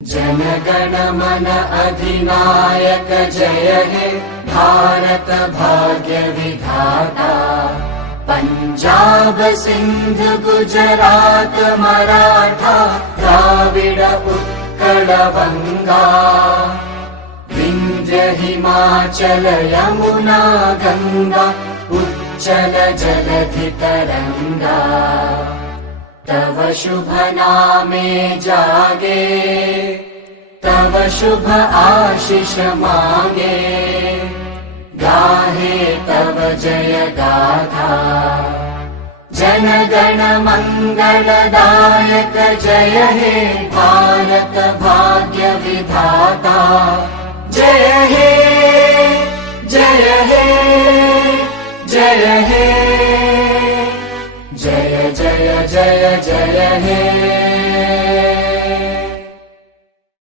जनगण मन अधिनायक जय हे भारत भाग्य विधाता। पंजाब सिंध गुजरात मराठा द्राविड उत्कल बंगा। विंध्य हिमाचल यमुना गंगा उच्चल जलधि तरंगा। तव शुभ नामे जागे तव शुभ आशीष मांगे। गाहे तव जय गाथा जनगण मंगलदायक जय हे भारत भाग्य विधाता। जय हे जय हे जय हे जय जय जय जय हे।